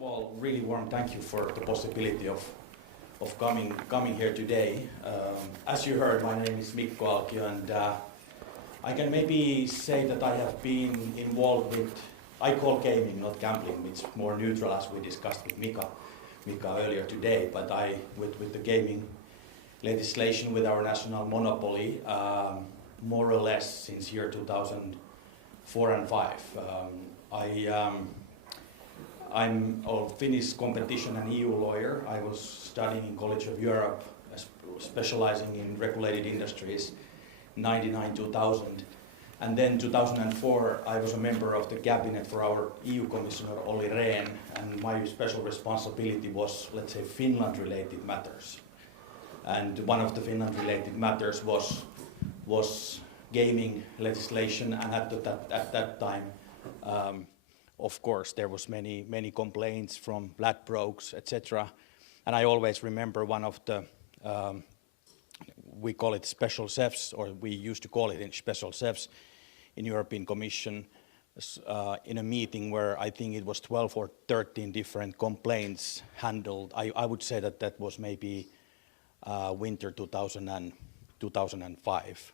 of all, really warm thank you for the possibility of coming here today. As you heard, my name is Miko Alkio, and I can maybe say that I have been involved with, I call gaming, not gambling. It's more neutral, as we discussed with Mika earlier today, but with the gaming legislation with our national monopoly, more or less since year 2004 and 5. I'm a Finnish competition and EU lawyer. I was studying in College of Europe, specializing in regulated industries, 99-2000. And then 2004, I was a member of the cabinet for our EU Commissioner Olli Rehn, and my special responsibility was, let's say, Finland-related matters. And one of the Finland-related matters was gaming legislation, and at that time, of course, there was many complaints from Ladbrokes, etc. And I always remember one of the, we call it special chefs, or we used to call it in special chefs in European Commission, in a meeting where I think it was 12 or 13 different complaints handled. I would say that was maybe winter 2005.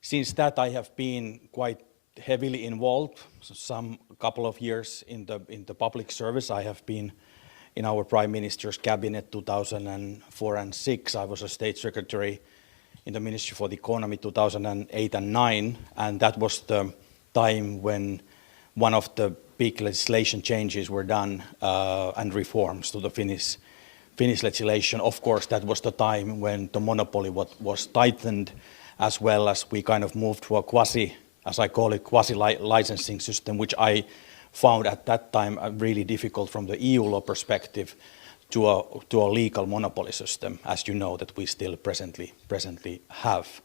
Since that, I have been quite heavily involved. Couple of years in the public service. I have been in our Prime Minister's cabinet 2004 and 6. I was a state secretary in the Ministry for the Economy 2008 and 9, and that was the time when one of the big legislation changes were done and reforms to the Finnish legislation. Of course, that was the time when the monopoly was tightened, as well as we kind of moved to a as I call it, quasi-licensing system, which I found at that time really difficult from the EU law perspective to a legal monopoly system, as you know, that we still presently have.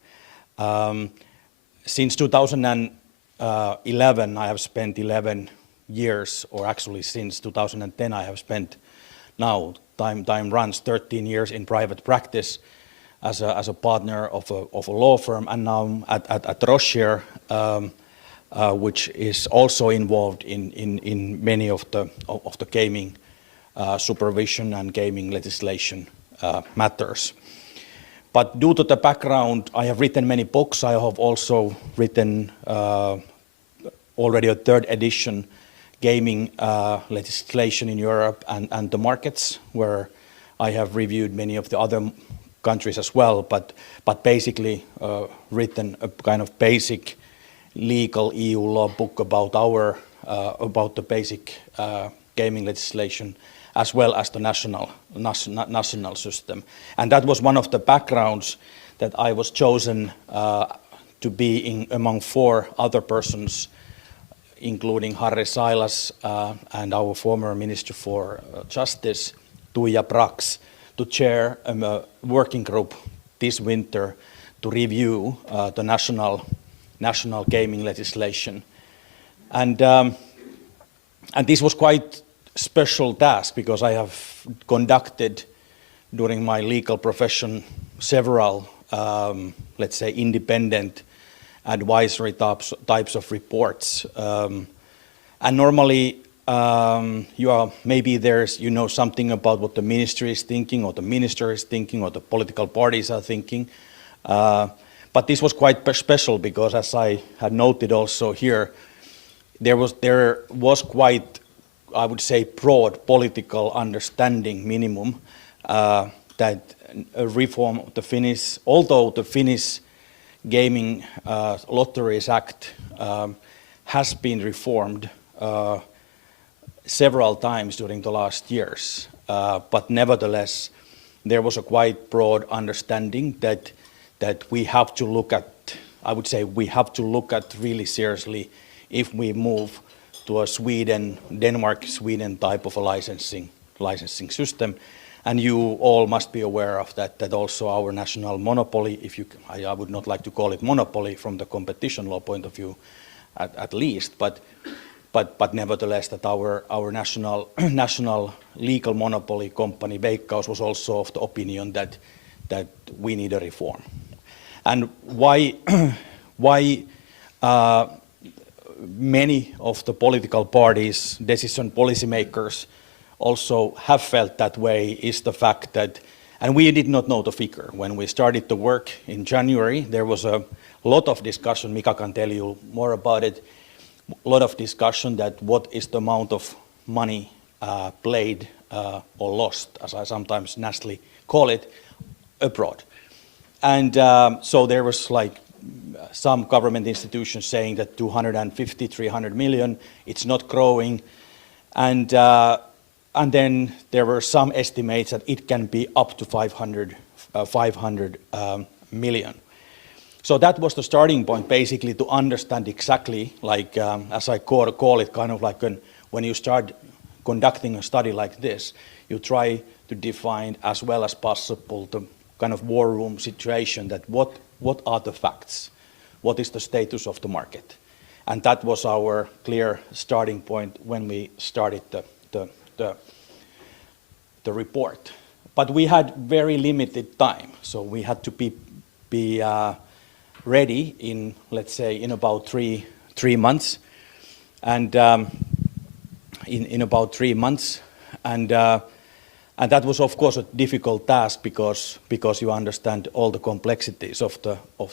Since 2011, I have spent 11 years, or actually since 2010, I have spent now, time runs 13 years in private practice, as a partner of a law firm, and now at Rocher, which is also involved in many of the gaming supervision and gaming legislation matters. But due to the background, I have written many books. I have also written already a third edition gaming legislation in Europe and the markets, where I have reviewed many of the other countries as well, but basically written a kind of basic legal EU law book about about the basic gaming legislation, as well as the national system. And that was one of the backgrounds that I was chosen to be among 4 other persons, including Harri Sailas and our former Minister for Justice, Tuija Brax, to chair a working group this winter to review the national gaming legislation. And this was quite special task, because I have conducted during my legal profession several, let's say, independent advisory types of reports. And normally, you know something about what the ministry is thinking, or the minister is thinking, or the political parties are thinking. But this was quite special, because, as I had noted also here, there was quite, I would say, broad political understanding minimum that a reform of the Finnish, although the Finnish Gaming Lotteries Act has been reformed several times during the last years, but nevertheless, there was a quite broad understanding that we have to look at, I would say, we have to look at really seriously if we move to a Denmark-Sweden type of a licensing system. And you all must be aware of that also our national monopoly, I would not like to call it monopoly from the competition law point of view, at least, but nevertheless, that our national legal monopoly company Veikkaus was also of the opinion that we need a reform. And why many of the political parties, decision policymakers, also have felt that way is the fact that, and we did not know the figure. When we started the work in January, there was a lot of discussion, Mika can tell you more about it, a lot of discussion that what is the amount of money played or lost, as I sometimes nastily call it, abroad. And so there was like some government institutions saying that 250, 300 million, it's not growing. And then there were some estimates that it can be up to 500 million. So that was the starting point, basically, to understand exactly, like as I call it, kind of like when you start conducting a study like this, you try to define as well as possible the kind of war room situation, that what are the facts, what is the status of the market. And that was our clear starting point when we started the report. But we had very limited time, so we had to be ready in, let's say, in about three months, and in about 3 months, and that was of course a difficult task because you understand all the complexities of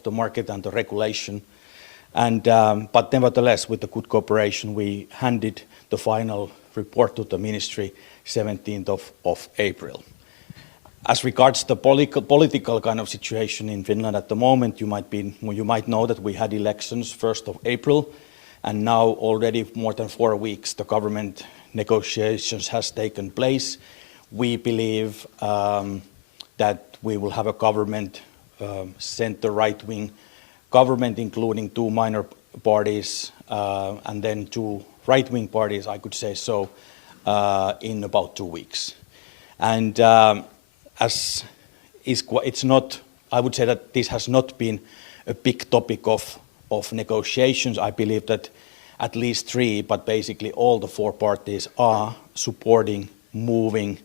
the market and the regulation, and but nevertheless, with the good cooperation, we handed the final report to the ministry 17th of April. As regards the political kind of situation in Finland at the moment, you might know that we had elections 1st of April, and now already more than 4 weeks the government negotiations has taken place. We believe that we will have a government, center right-wing government, including 2 minor parties and then 2 right-wing parties, I could say so, in about 2 weeks. And it's not, I would say that this has not been a big topic of negotiations. I believe that at least 3, but basically all the 4 parties are supporting moving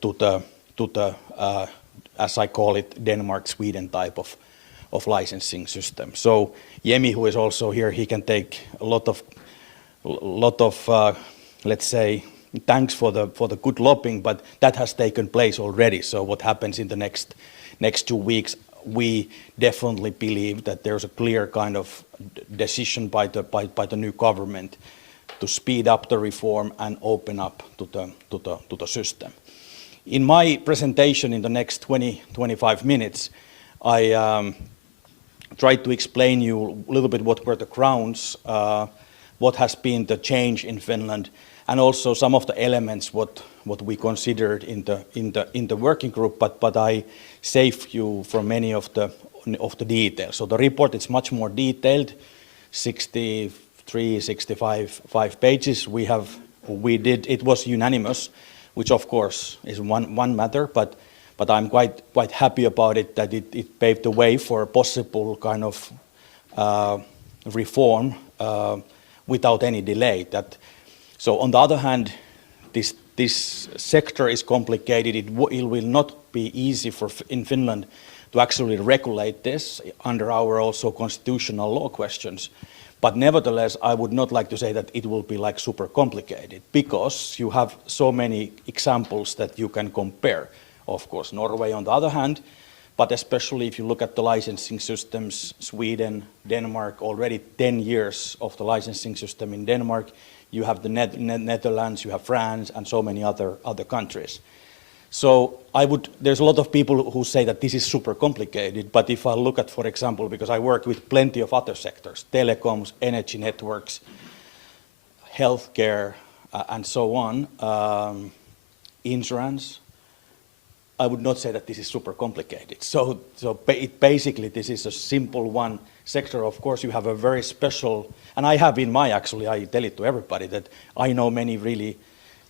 to the as I call it, Denmark-Sweden type of licensing system. So Jemi, who is also here, he can take a lot of let's say, thanks for the good lobbying, but that has taken place already. So what happens in the next 2 weeks, we definitely believe that there's a clear kind of decision by the new government to speed up the reform and open up to the system. In my presentation in the next 20-25 minutes, I tried to explain you a little bit what were the grounds, what has been the change in Finland, and also some of the elements what we considered in the working group, but I save you from many of the details. So the report is much more detailed, 65 pages. It was unanimous, which of course is one matter, but I'm quite happy about it, that it paved the way for a possible kind of reform without any delay. So on the other hand, this sector is complicated. It will not be easy in Finland to actually regulate this under our also constitutional law questions. But nevertheless, I would not like to say that it will be like super complicated, because you have so many examples that you can compare. Of course, Norway on the other hand, but especially if you look at the licensing systems, Sweden, Denmark, already 10 years of the licensing system in Denmark. You have the Netherlands, you have France, and so many other countries. So there's a lot of people who say that this is super complicated, but if I look at, for example, because I work with plenty of other sectors, telecoms, energy networks, healthcare, and so on, insurance, I would not say that this is super complicated. So basically this is a simple one sector. Of course, you have a very special, and I have in I tell it to everybody, that I know many really,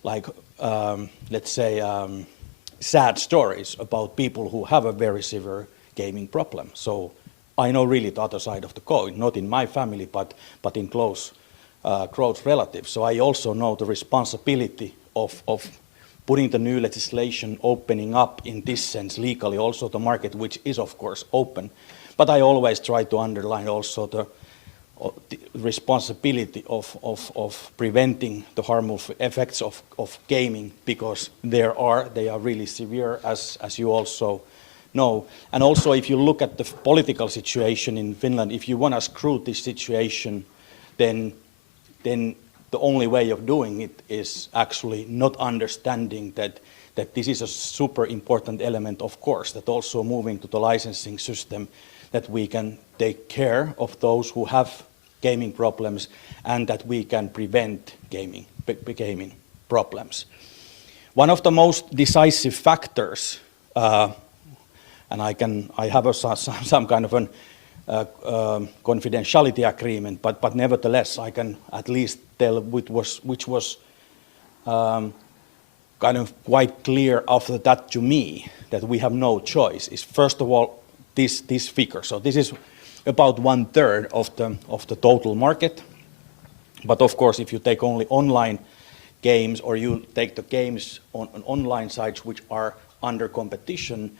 like, let's say, sad stories about people who have a very severe gaming problem. So I know really the other side of the coin, not in my family, but in close relatives. So I also know the responsibility of putting the new legislation, opening up in this sense legally also the market, which is of course open. But I always try to underline also the responsibility of preventing the harmful effects of gaming, because they are really severe, as you also know. And also, if you look at the political situation in Finland, if you want to screw this situation, then the only way of doing it is actually not understanding that this is a super important element, of course, that also moving to the licensing system, that we can take care of those who have gaming problems and that we can prevent gaming problems. One of the most decisive factors, and I have some kind of an confidentiality agreement, but nevertheless I can at least tell which was kind of quite clear after that to me, that we have no choice, is first of all this figure. So this is about 1/3 of the total market. But of course, if you take only online games, or you take the games on online sites which are under competition,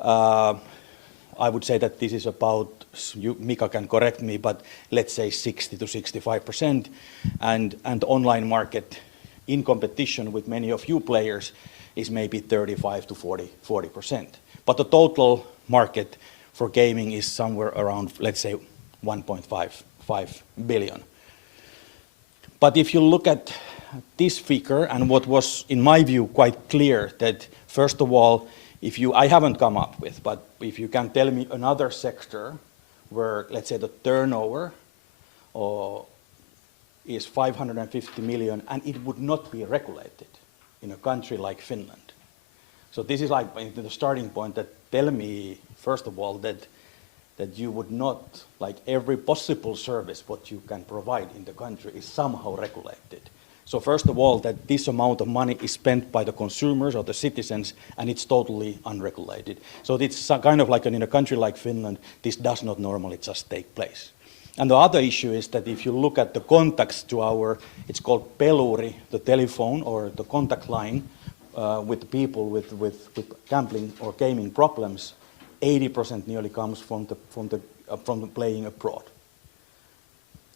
I would say that this is about, Mika can correct me, but let's say 60 to 65%, and the online market in competition with many of you players is maybe 35 to 40%. But the total market for gaming is somewhere around, let's say, 1.5 billion. But if you look at this figure, and what was, in my view, quite clear, that first of all, I haven't come up with, but if you can tell me another sector where, let's say, the turnover is 550 million and it would not be regulated in a country like Finland. So this is like the starting point, that tell me, first of all, that you would not, like every possible service what you can provide in the country is somehow regulated. So first of all, that this amount of money is spent by the consumers or the citizens, and it's totally unregulated. So it's kind of like in a country like Finland, this does not normally just take place. And the other issue is that if you look at the contacts to it's called peluri, the telephone or the contact line with people with gambling or gaming problems, 80% nearly comes from the playing abroad.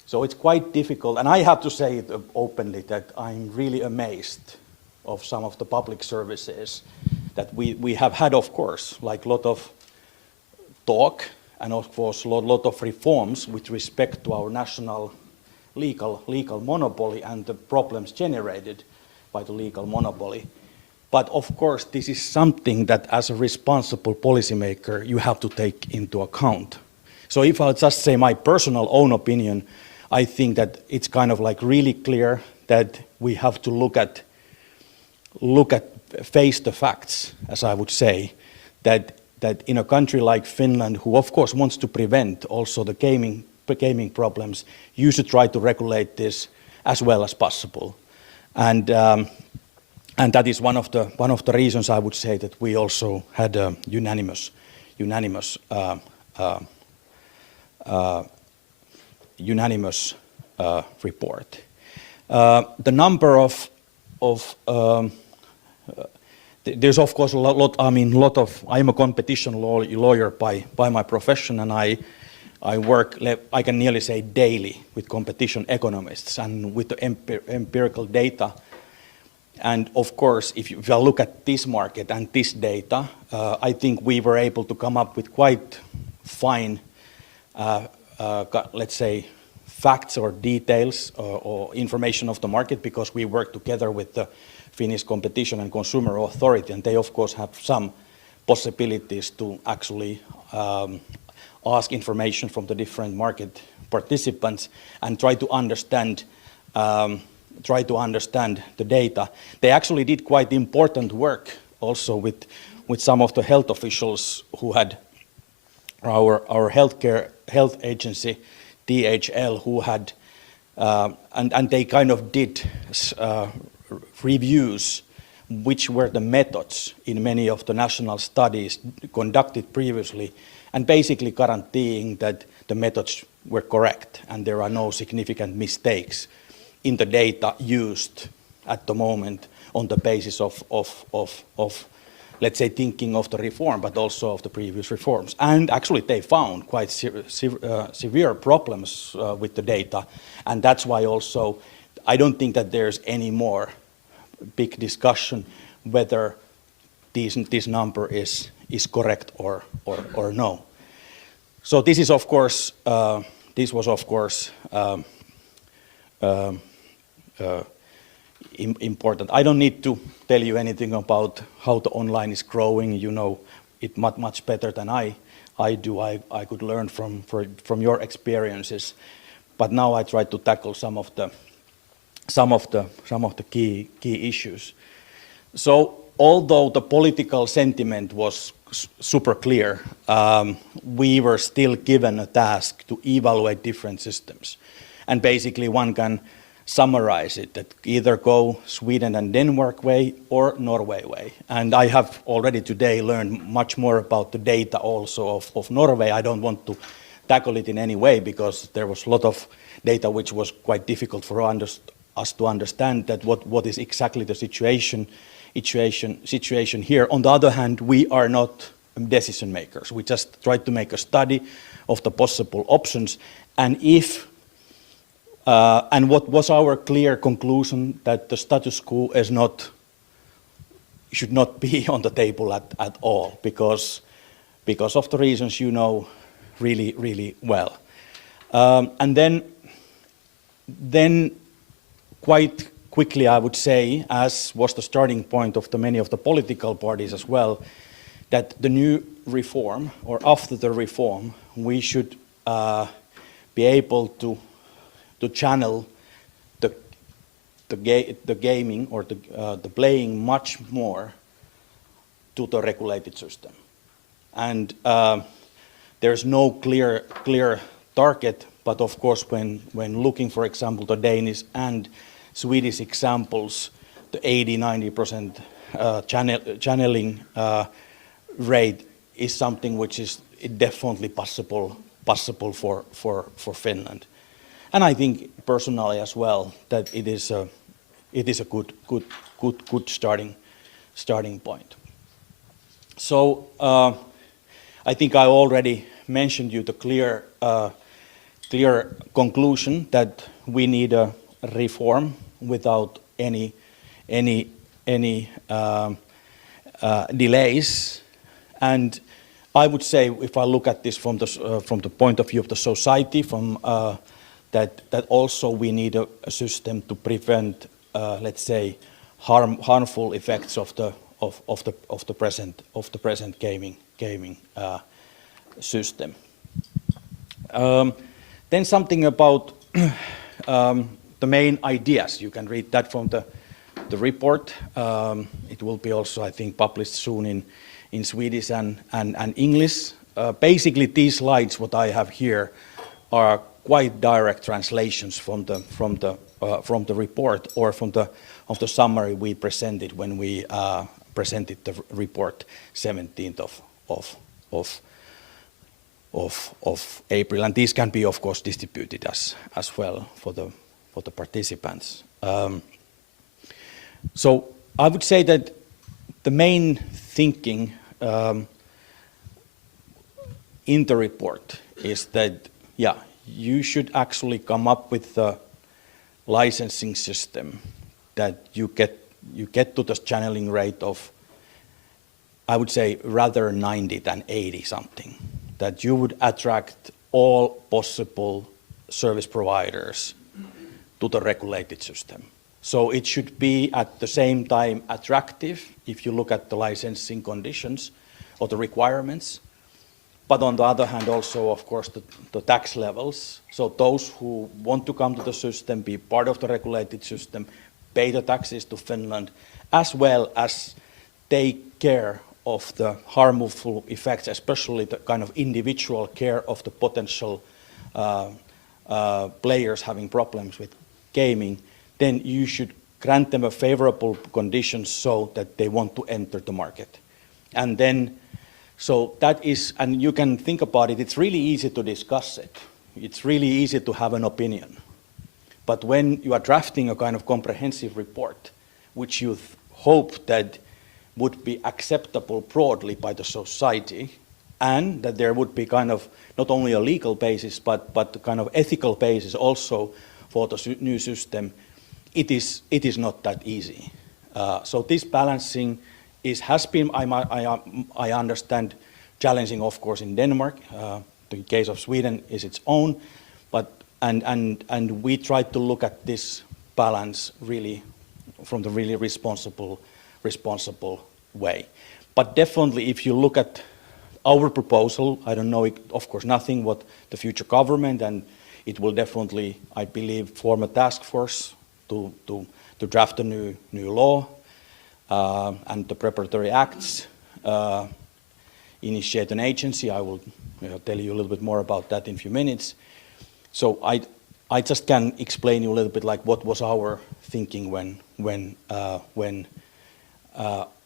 So it's quite difficult, and I have to say it openly that I'm really amazed of some of the public services that we have had, of course, like a lot of talk and of course a lot of reforms with respect to our national legal monopoly and the problems generated by the legal monopoly. But of course this is something that as a responsible policymaker you have to take into account. So if I'll just say my personal own opinion, I think that it's kind of like really clear that we have to face the facts, as I would say, that in a country like Finland, who of course wants to prevent also the gaming problems, you should try to regulate this as well as possible. And that is one of the reasons I would say that we also had a unanimous report. The number of there's of course a lot. I am a competition lawyer by my profession, and I work, I can nearly say daily, with competition economists and with the empirical data. And of course, if you look at this market and this data, I think we were able to come up with quite fine, let's say, facts or details or information of the market, because we work together with the Finnish Competition and Consumer Authority, and they of course have some possibilities to actually ask information from the different market participants and try to understand the data. They actually did quite important work also with some of the health officials who had our health agency, DHL, who had, and they kind of did reviews which were the methods in many of the national studies conducted previously, and basically guaranteeing that the methods were correct and there are no significant mistakes in the data used at the moment on the basis of let's say, thinking of the reform, but also of the previous reforms. And actually, they found quite severe problems with the data, and that's why also I don't think that there's any more big discussion whether this number is correct or no. So this is, of course, this was, of course, important. I don't need to tell you anything about how the online is growing. You know it much better than I do. I could learn from your experiences, but now I try to tackle some of the key issues. So although the political sentiment was super clear, we were still given a task to evaluate different systems, and basically one can summarize it that either go Sweden and Denmark way or Norway way. And I have already today learned much more about the data also of Norway. I don't want to tackle it in any way because there was a lot of data which was quite difficult for us to understand that what is exactly the situation here. On the other hand, we are not decision makers. We just try to make a study of the possible options, and and what was our clear conclusion, that the status quo should not be on the table at all, because of the reasons you know really well. And then quite quickly, I would say, as was the starting point of many of the political parties as well, that the new reform, or after the reform, we should be able to channel the gaming or the playing much more to the regulated system. And there's no clear target, but of course when looking, for example, the Danish and Swedish examples, the 80–90% channeling rate is something which is definitely possible for Finland. And I think personally as well that it is a good starting point. So I think I already mentioned you the clear conclusion that we need a reform without any delays. And I would say, if I look at this from the point of view of the society, that also we need a system to prevent, let's say, harmful effects of the present gaming system. Then something about the main ideas. You can read that from the report. It will be also, I think, published soon in Swedish and English. Basically, these slides, what I have here, are quite direct translations from the report, or from the summary we presented when we presented the report 17th of April, and these can be, of course, distributed as well for the participants. So I would say that the main thinking in the report is that, yeah, you should actually come up with a licensing system that you get to the channeling rate of, I would say, rather 90 than 80 something, that you would attract all possible service providers to the regulated system. So it should be at the same time attractive if you look at the licensing conditions or the requirements, but on the other hand also, of course, the tax levels. So those who want to come to the system, be part of the regulated system, pay the taxes to Finland, as well as take care of the harmful effects, especially the kind of individual care of the potential players having problems with gaming, then you should grant them a favorable conditions so that they want to enter the market. And then, so that is, and you can think about it, it's really easy to discuss it. It's really easy to have an opinion. But when you are drafting a kind of comprehensive report, which you hope that would be acceptable broadly by the society, and that there would be kind of not only a legal basis but kind of ethical basis also for the new system, it is not that easy. So this balancing has been, I understand, challenging, of course, in Denmark. The case of Sweden is its own, and we try to look at this balance really from the really responsible way. But definitely, if you look at our proposal, I don't know, of course, nothing what the future government, and it will definitely, I believe, form a task force to draft a new law and the preparatory acts, initiate an agency. I will tell you a little bit more about that in a few minutes. So I just can explain you a little bit like what was our thinking when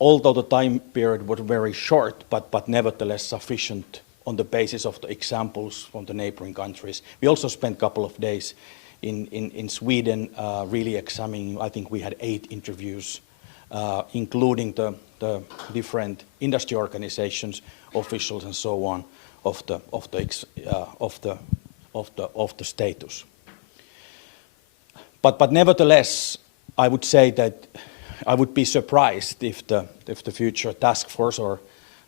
although the time period was very short, but nevertheless sufficient on the basis of the examples from the neighboring countries. We also spent a couple of days in Sweden really examining. I think we had 8 interviews, including the different industry organizations, officials, and so on of the status. But nevertheless, I would say that I would be surprised if the future task force or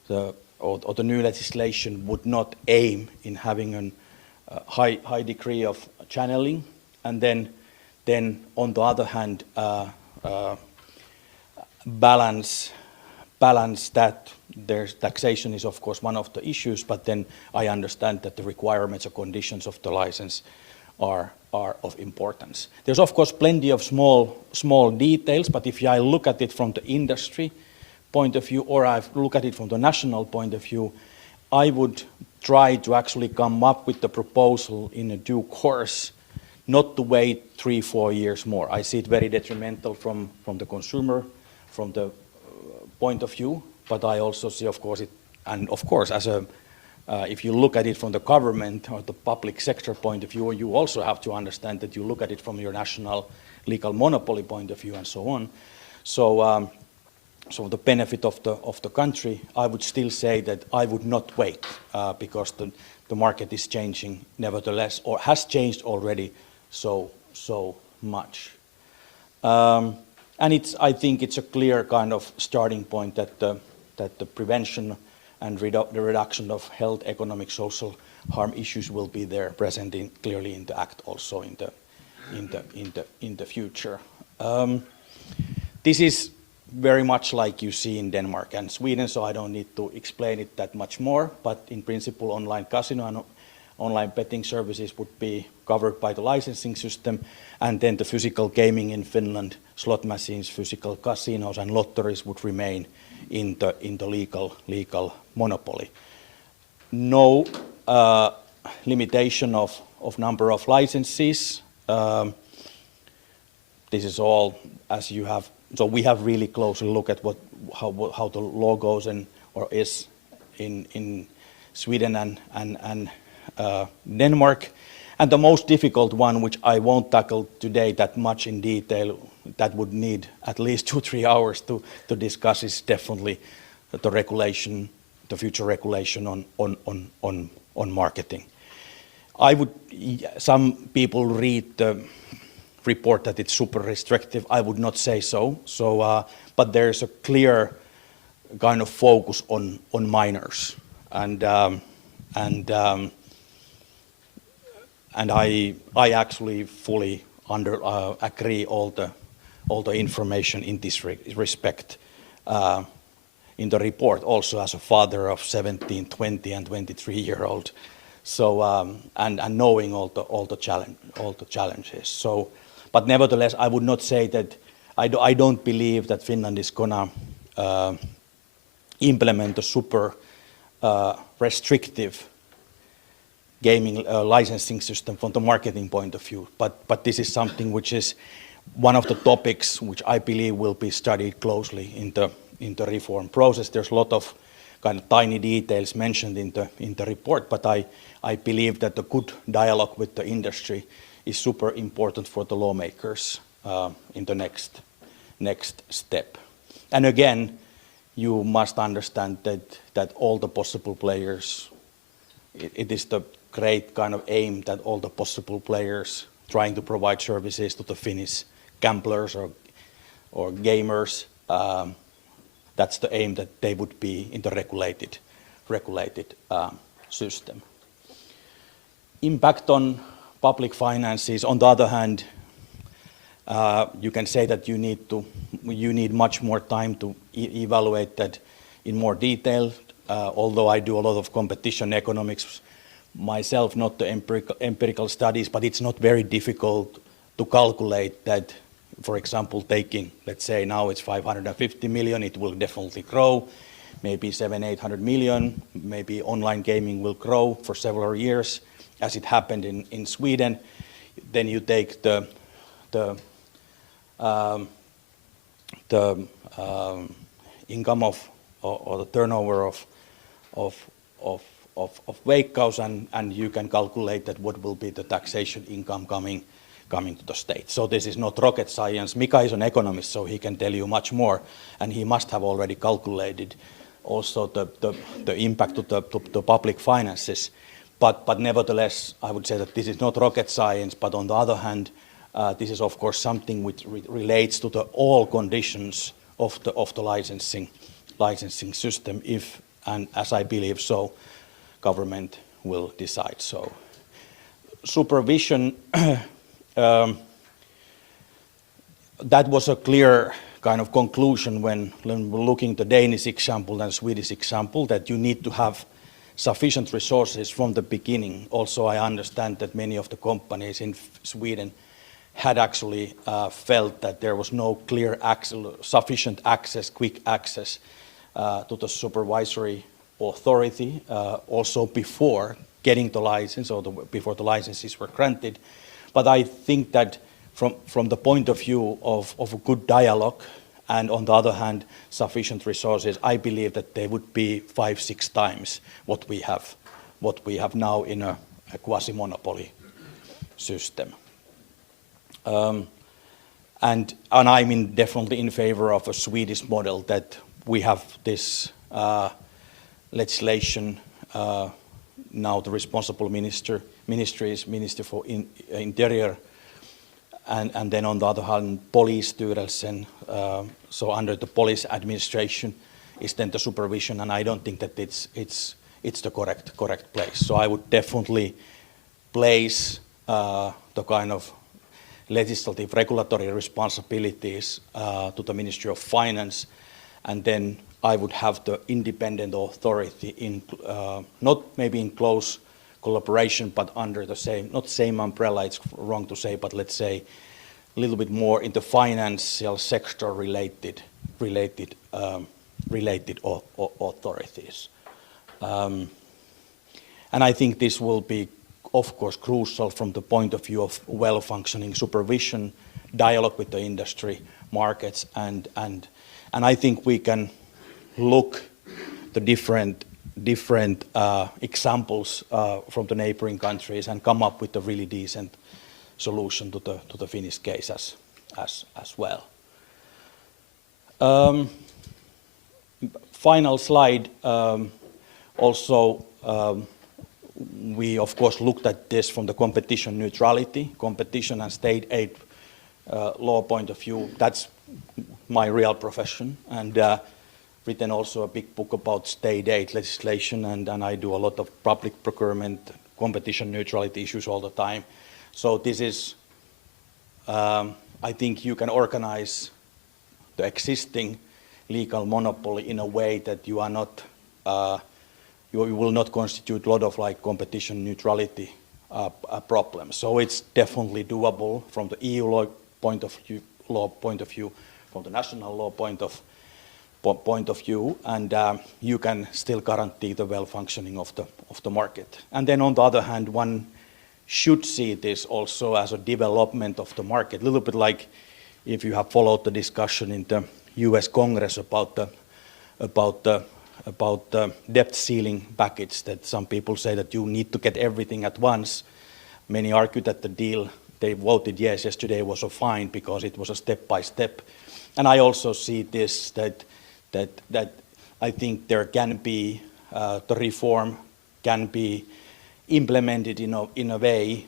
the new legislation would not aim in having a high degree of channeling, and then on the other hand balance that. There's taxation is of course one of the issues, but then I understand that the requirements or conditions of the license are of importance. There's of course plenty of small details, but if I look at it from the industry point of view, or I look at it from the national point of view, I would try to actually come up with the proposal in a due course, not to wait 3-4 years more. I see it very detrimental from the consumer, from the point of view, but I also see, of course, as if you look at it from the government or the public sector point of view, you also have to understand that you look at it from your national legal monopoly point of view and so on. So the benefit of the country, I would still say that I would not wait because the market is changing nevertheless, or has changed already so much. And I think it's a clear kind of starting point that the prevention and the reduction of health, economic, social harm issues will be there present clearly in the Act also in the future. This is very much like you see in Denmark and Sweden, so I don't need to explain it that much more. But in principle, online casino and online betting services would be covered by the licensing system, and then the physical gaming in Finland, slot machines, physical casinos, and lotteries would remain in the legal monopoly. No limitation of number of licenses. This is all as you have. So we have really closely looked at how the law goes or is in Sweden and Denmark. And the most difficult one, which I won't tackle today that much in detail, that would need at least 2-3 hours to discuss, is definitely the regulation, the future regulation on marketing. Some people read the report that it's super restrictive. I would not say so. But there's a clear kind of focus on minors, and I actually fully agree all the information in this respect in the report. Also, as a father of 17, 20, and 23-year-old, so and knowing all the challenges. So, but nevertheless, I would not say that I don't believe that Finland is gonna implement a super restrictive gaming licensing system from the marketing point of view. But this is something which is one of the topics which I believe will be studied closely in the reform process. There's a lot of kind of tiny details mentioned in the report, but I believe that the good dialogue with the industry is super important for the lawmakers in the next step. And again, you must understand that all the possible players, it is the great kind of aim that all the possible players trying to provide services to the Finnish gamblers or gamers, that's the aim, that they would be in the regulated system. Impact on public finances, on the other hand, you can say that you need much more time to evaluate that in more detail. Although I do a lot of competition economics myself, not the empirical studies, but it's not very difficult to calculate that. For example, taking, let's say now it's 550 million, it will definitely grow, maybe 700-800 million, maybe online gaming will grow for several years, as it happened in Sweden. Then you take the income of, or the turnover of Veikkaus, and you can calculate that what will be the taxation income coming to the state. So this is not rocket science. Mika is an economist, so he can tell you much more, and he must have already calculated also the impact to the public finances. But nevertheless, I would say that this is not rocket science, but on the other hand, this is of course something which relates to the all conditions of the licensing system, if, and as I believe so, government will decide so. Supervision, that was a clear kind of conclusion when looking at the Danish example and Swedish example, that you need to have sufficient resources from the beginning. Also, I understand that many of the companies in Sweden had actually felt that there was no clear sufficient access, quick access to the supervisory authority, also before getting the license or before the licenses were granted. But I think that from the point of view of a good dialogue, and on the other hand, sufficient resources, I believe that they would be 5-6 times what we have now in a quasi-monopoly system. And I'm definitely in favor of a Swedish model, that we have this legislation. Now the responsible ministry is Minister for Interior, and then on the other hand, Polisstyrelsen, so under the police administration is then the supervision, and I don't think that it's the correct place. So I would definitely place the kind of legislative regulatory responsibilities to the Ministry of Finance, and then I would have the independent authority in not maybe in close collaboration, but under the same, not same umbrella, it's wrong to say, but let's say a little bit more in the financial sector related authorities. And I think this will be, of course, crucial from the point of view of well-functioning supervision, dialogue with the industry, markets, and I think we can look the different examples from the neighboring countries and come up with a really decent solution to the Finnish case as well. Final slide. Also, we of course looked at this from the competition neutrality, competition and state aid law point of view. That's my real profession, and written also a big book about state aid legislation, and I do a lot of public procurement, competition neutrality issues all the time. So this is, I think you can organize the existing legal monopoly in a way that you are not, you will not constitute a lot of like competition neutrality problems. So it's definitely doable from the EU law point of view, from the national law point of view, and you can still guarantee the well-functioning of the market. And then on the other hand, one should see this also as a development of the market, a little bit like if you have followed the discussion in the US Congress about the debt ceiling package, that some people say that you need to get everything at once. Many argue that the deal they voted yes yesterday was a fine because it was a step by step. And I also see this that I think there can be, the reform can be implemented in a way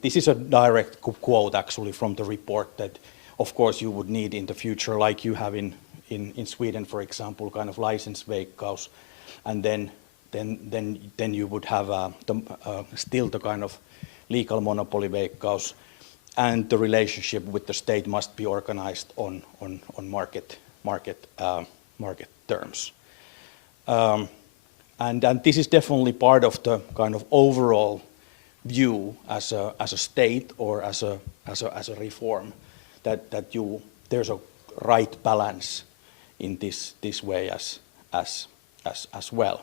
this is a direct quote actually from the report, that of course you would need in the future, like you have in Sweden, for example, kind of licensed vehicles, and then you would have still the kind of legal monopoly vehicles, and the relationship with the state must be organized on market terms. And this is definitely part of the kind of overall view as a state or as a reform, that there's a right balance in this way as well.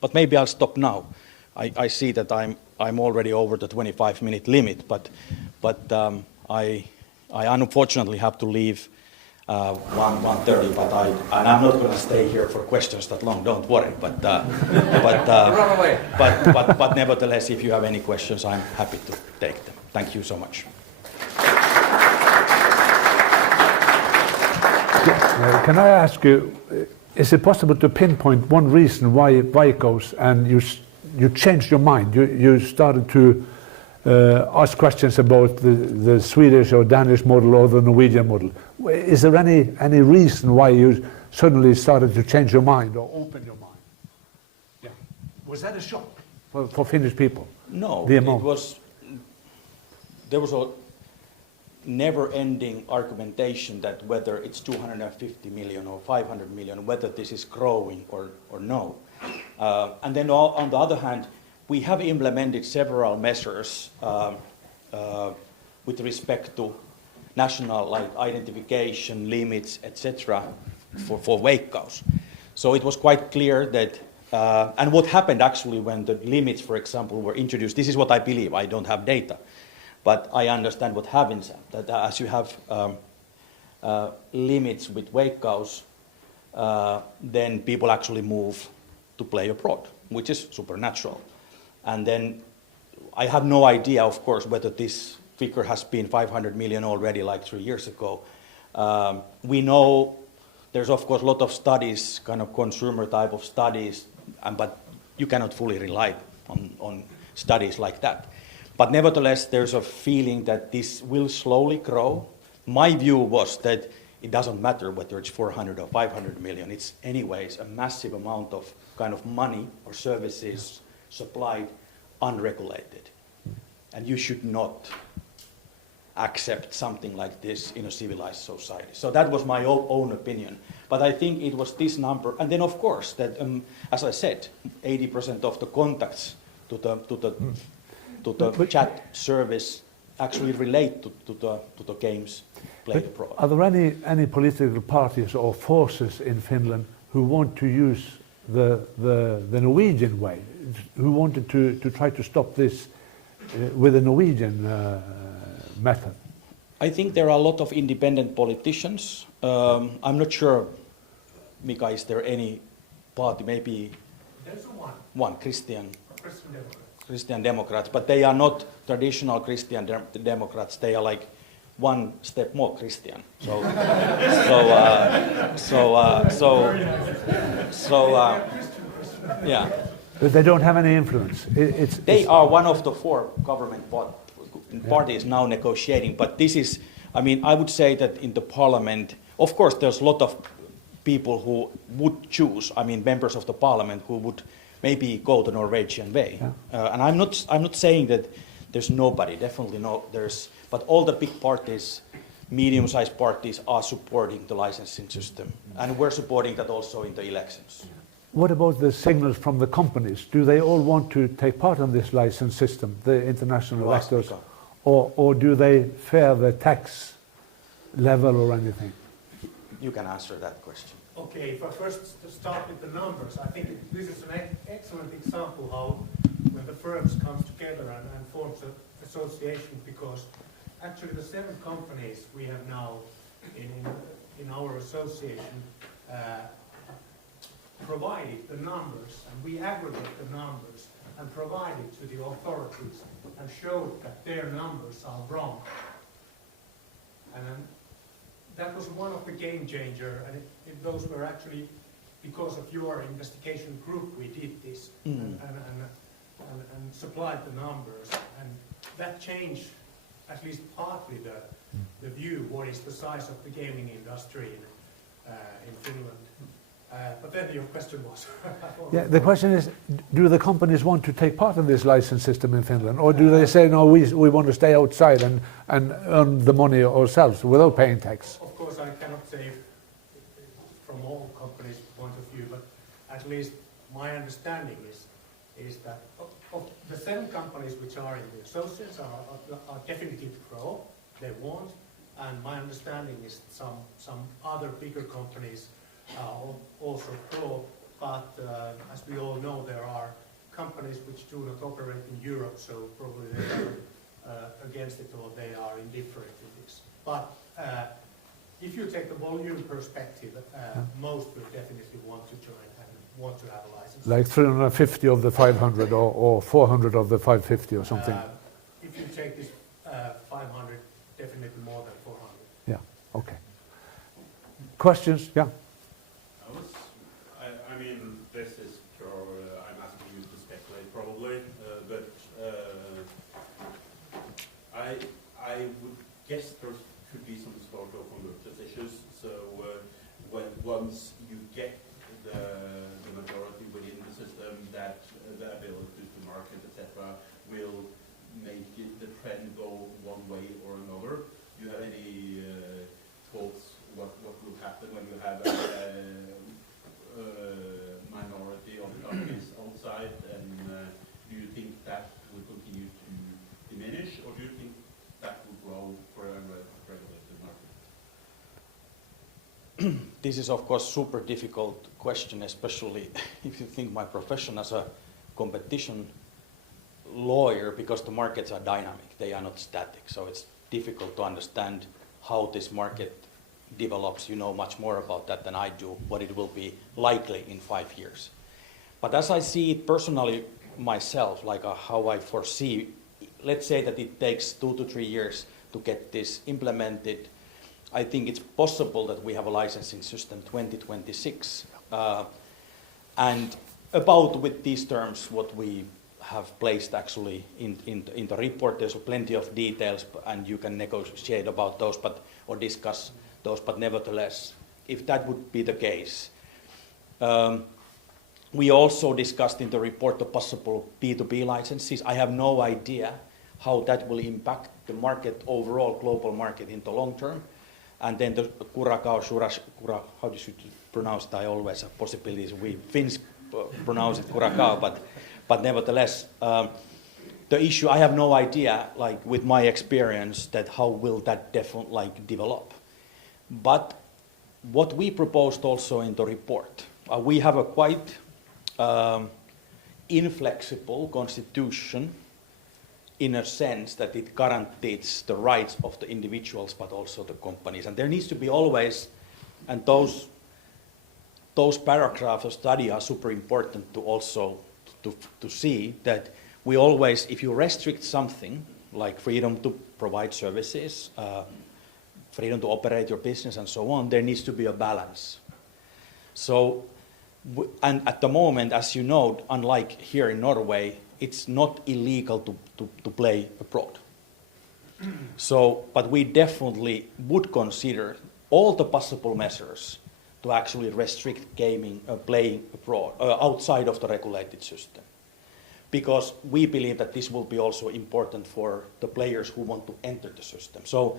But maybe I'll stop now. I see that I'm already over the 25-minute limit, but I unfortunately have to leave 1:30, but I'm not going to stay here for questions that long. Don't worry. But nevertheless, if you have any questions, I'm happy to take them. Thank you so much. Can I ask you, is it possible to pinpoint one reason why vehicles and you changed your mind? You started to ask questions about the Swedish or Danish model or the Norwegian model. Is there any reason why you suddenly started to change your mind or open your mind? Yeah. Was that a shock for Finnish people? No, there was a never-ending argumentation that whether it's 250 million or 500 million, whether this is growing or no. And then on the other hand, we have implemented several measures with respect to national identification limits, etc., for vehicles. So it was quite clear that, and what happened actually when the limits, for example, were introduced, this is what I believe, I don't have data, but I understand what happens, that as you have limits with vehicles, then people actually move to play abroad, which is supernatural. And then I have no idea, of course, whether this figure has been 500 million already, like 3 years ago. We know there's, of course, a lot of studies, kind of consumer type of studies, but you cannot fully rely on studies like that. But nevertheless, there's a feeling that this will slowly grow. My view was that it doesn't matter whether it's 400 or 500 million. It's anyways a massive amount of kind of money or services supplied unregulated. And you should not accept something like this in a civilized society. So that was my own opinion. But I think it was this number. And then, of course, that, as I said, 80% of the contacts to the chat service actually relate to the games played abroad. Are there any political parties or forces in Finland who want to use the Norwegian way, who wanted to try to stop this with the Norwegian method? I think there are a lot of independent politicians. I'm not sure, Mika, is there any party, maybe there's one Christian Democrats, but they are not traditional Christian Democrats. They are like one step more Christian. Yeah. But they don't have any influence. They are one of the four government parties now negotiating. But this is, I mean, I would say that in the parliament, of course, there's a lot of people who would choose. I mean, members of the parliament who would maybe go the Norwegian way. Yeah. And I'm not saying that there's nobody. Definitely no. But all the big parties, medium-sized parties, are supporting the licensing system, and we're supporting that also in the elections. What about the signals from the companies? Do they all want to take part in this license system, the international actors, or do they fear the tax level or anything? You can answer that question. Okay, if I first start with the numbers, I think this is an excellent example how when the firms come together and forms an association, because actually the 7 companies we have now in our association provided the numbers, and we aggregate the numbers and provide it to the authorities and showed that their numbers are wrong. And that was one of the game changer, and those were actually because of your investigation group we did this and supplied the numbers, and that changed at least partly the view what is the size of the gaming industry in Finland. But then your question was... Yeah, the question is, do the companies want to take part in this license system in Finland, or do they say, no, we want to stay outside and earn the money ourselves without paying tax? Of course, I cannot say from all companies' point of view, but at least my understanding is that of the 7 companies which are in the associates are definitely pro, they want, and my understanding is some other bigger companies are also pro, but as we all know, there are companies which do not operate in Europe, so probably they are against it or they are indifferent to this. But if you take the volume perspective, most will definitely want to join and want to have a license. Like 350 of the 500 or 400 of the 550 or something? If you take this 500, definitely more than 400. Yeah, okay. Questions? Yeah. I mean, this is pure, I'm asking you to speculate probably, but I would guess there could be some sort of convergence issues. So once you get the majority within the system, that the ability to market, etc., will make the trend go one way or another. Do you have any thoughts what will happen when you have a minority of companies outside, and do you think that will continue to diminish, or do you think that will grow for a regulated market? This is of course super difficult question, especially if you think my profession as a competition lawyer, because the markets are dynamic, they are not static, so it's difficult to understand how this market develops. You know much more about that than I do, what it will be likely in 5 years. But as I see it personally myself, like how I foresee, let's say that it takes 2 to 3 years to get this implemented. I think it's possible that we have a licensing system 2026. And about with these terms, what we have placed actually in the report, there's plenty of details, and you can negotiate about those, or discuss those, but nevertheless, if that would be the case. We also discussed in the report the possible B2B licenses. I have no idea how that will impact the market, overall global market in the long term. And then the Curacao, how do you pronounce it? I always have possibilities. We Finns pronounce it Curacao, but nevertheless, the issue, I have no idea, like with my experience, that how will that develop. But what we proposed also in the report, we have a quite inflexible constitution in a sense that it guarantees the rights of the individuals but also the companies. And there needs to be always, and those paragraphs of study are super important to also to see that we always, if you restrict something like freedom to provide services, freedom to operate your business and so on, there needs to be a balance. So, and at the moment, as you know, unlike here in Norway, it's not illegal to play abroad. So, but we definitely would consider all the possible measures to actually restrict gaming, playing abroad, outside of the regulated system. Because we believe that this will be also important for the players who want to enter the system. So,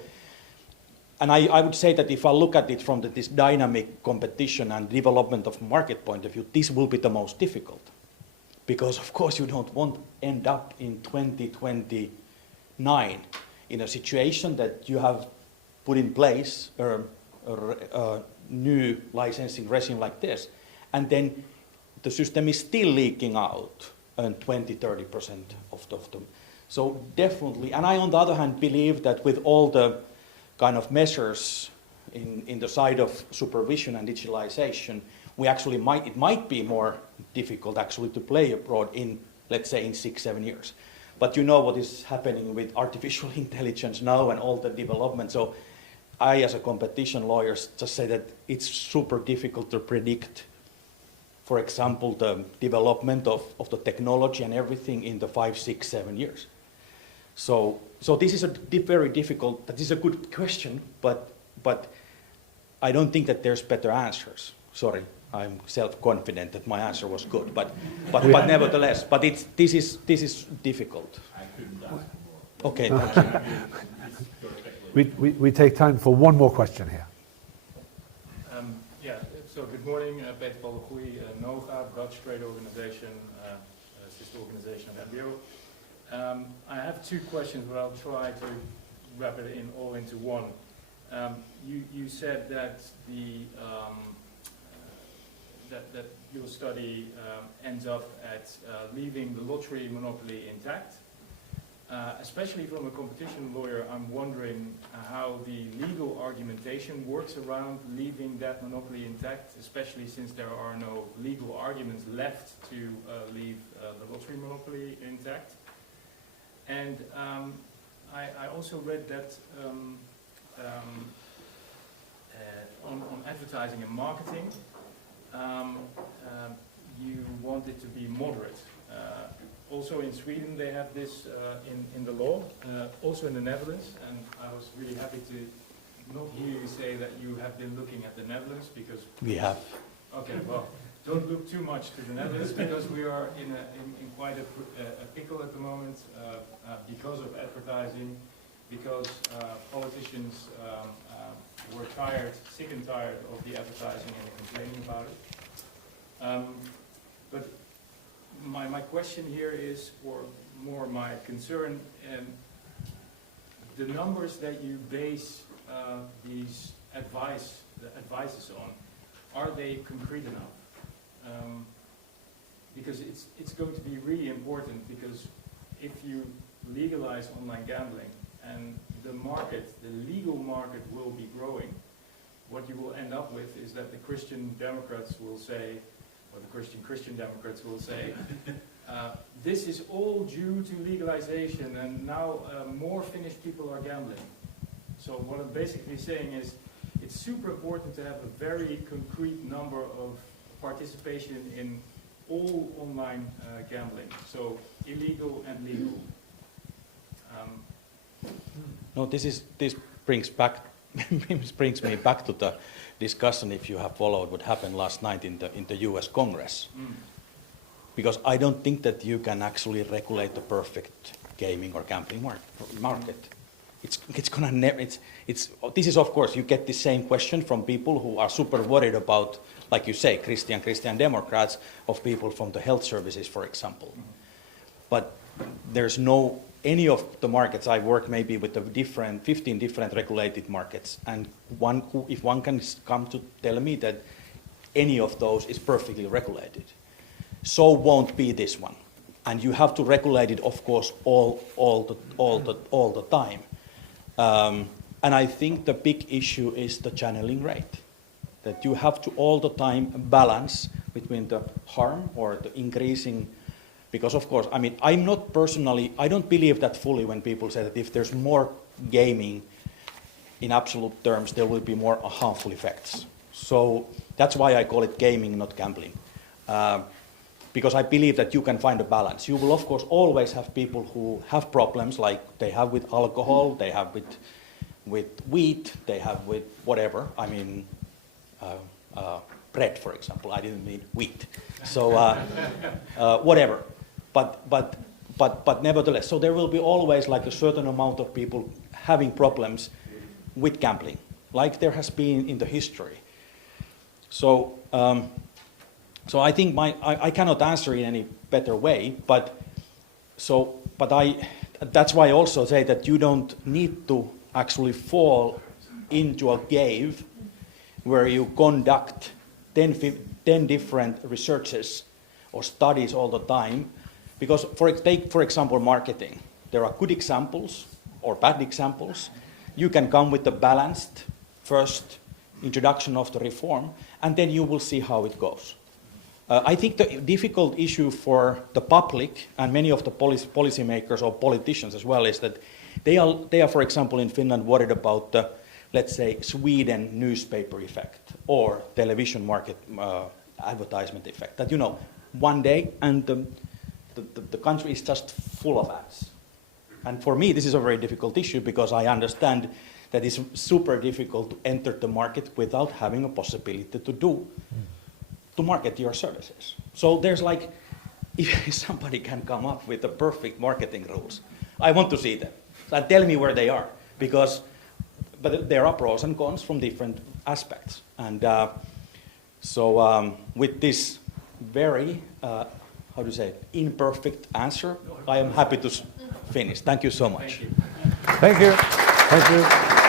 and I would say that if I look at it from this dynamic competition and development of market point of view, this will be the most difficult. Because of course you don't want to end up in 2029 in a situation that you have put in place a new licensing regime like this, and then the system is still leaking out 20-30% of them. So definitely, and I on the other hand believe that with all the kind of measures in the side of supervision and digitalization, we actually it might be more difficult actually to play abroad in, let's say, in 6-7 years. But you know what is happening with artificial intelligence now and all the development. So I, as a competition lawyer, just say that it's super difficult to predict for example, the development of the technology and everything in the 5, 6, 7 years. So this is a very difficult, that is a good question, but I don't think that there's better answers. Sorry, I'm self-confident that my answer was good, but nevertheless, but this is difficult. I couldn't ask more. Okay, thank you. We take time for one more question here. So good morning, Peter Paul de Goeij, NOVA, Dutch Trade Organization, sister organization of MBO. I have 2 questions, but I'll try to wrap it in all into one. You said that that your study ends up at leaving the lottery monopoly intact. Especially from a competition lawyer, I'm wondering how the legal argumentation works around leaving that monopoly intact, especially since there are no legal arguments left to leave the lottery monopoly intact. And I also read that on advertising and marketing, you want it to be moderate. Also in Sweden they have this in the law, also in the Netherlands, and I was really happy to not hear you say that you have been looking at the Netherlands, because... We have. Okay, well, don't look too much to the Netherlands, because we are in quite a pickle at the moment because of advertising, because politicians were sick and tired of the advertising and complaining about it. But my question here is, or more my concern, the numbers that you base these advices on, are they concrete enough? Because it's going to be really important, because if you legalize online gambling and the legal market will be growing, what you will end up with is that the Christian Democrats will say, or the Christian Democrats will say, this is all due to legalization, and now more Finnish people are gambling. So what I'm basically saying is, it's super important to have a very concrete number of participation in all online gambling, so illegal and legal. No, this brings me back to the discussion, if you have followed what happened last night in the U.S. Congress. Because I don't think that you can actually regulate the perfect gaming or gambling market. It's gonna never. This is, of course, you get the same question from people who are super worried about, like you say, Christian Democrats, of people from the health services, for example. But there's no any of the markets. I work maybe with 15 different regulated markets, and if one can come to tell me that any of those is perfectly regulated, so won't be this one, and you have to regulate it, of course, all the time. And I think the big issue is the channeling rate, that you have to all the time balance between the harm or the increasing. Because, of course, I mean, I don't believe that fully when people say that if there's more gaming in absolute terms, there will be more harmful effects. So that's why I call it gaming, not gambling. Because I believe that you can find a balance. You will, of course, always have people who have problems, like they have with alcohol, they have with wheat, they have with whatever. I mean, bread, for example. I didn't mean wheat. So whatever. But nevertheless, so there will be always like a certain amount of people having problems with gambling, like there has been in the history. So I think I cannot answer in any better way, but that's why I also say that you don't need to actually fall into a cave where you conduct 10 different researches or studies all the time. Because take, for example, marketing. There are good examples or bad examples. You can come with the balanced first introduction of the reform, and then you will see how it goes. I think the difficult issue for the public and many of the policymakers or politicians as well is that they are, for example, in Finland worried about the, let's say, Sweden newspaper effect or television market advertisement effect. That, you know, one day and the country is just full of ads. And for me, this is a very difficult issue because I understand that it's super difficult to enter the market without having a possibility to market your services. So there's like, if somebody can come up with the perfect marketing rules, I want to see them. And tell me where they are, but there are pros and cons from different aspects. And with this very, how do you say, imperfect answer, I am happy to finish. Thank you so much. Thank you. Thank you. Thank you.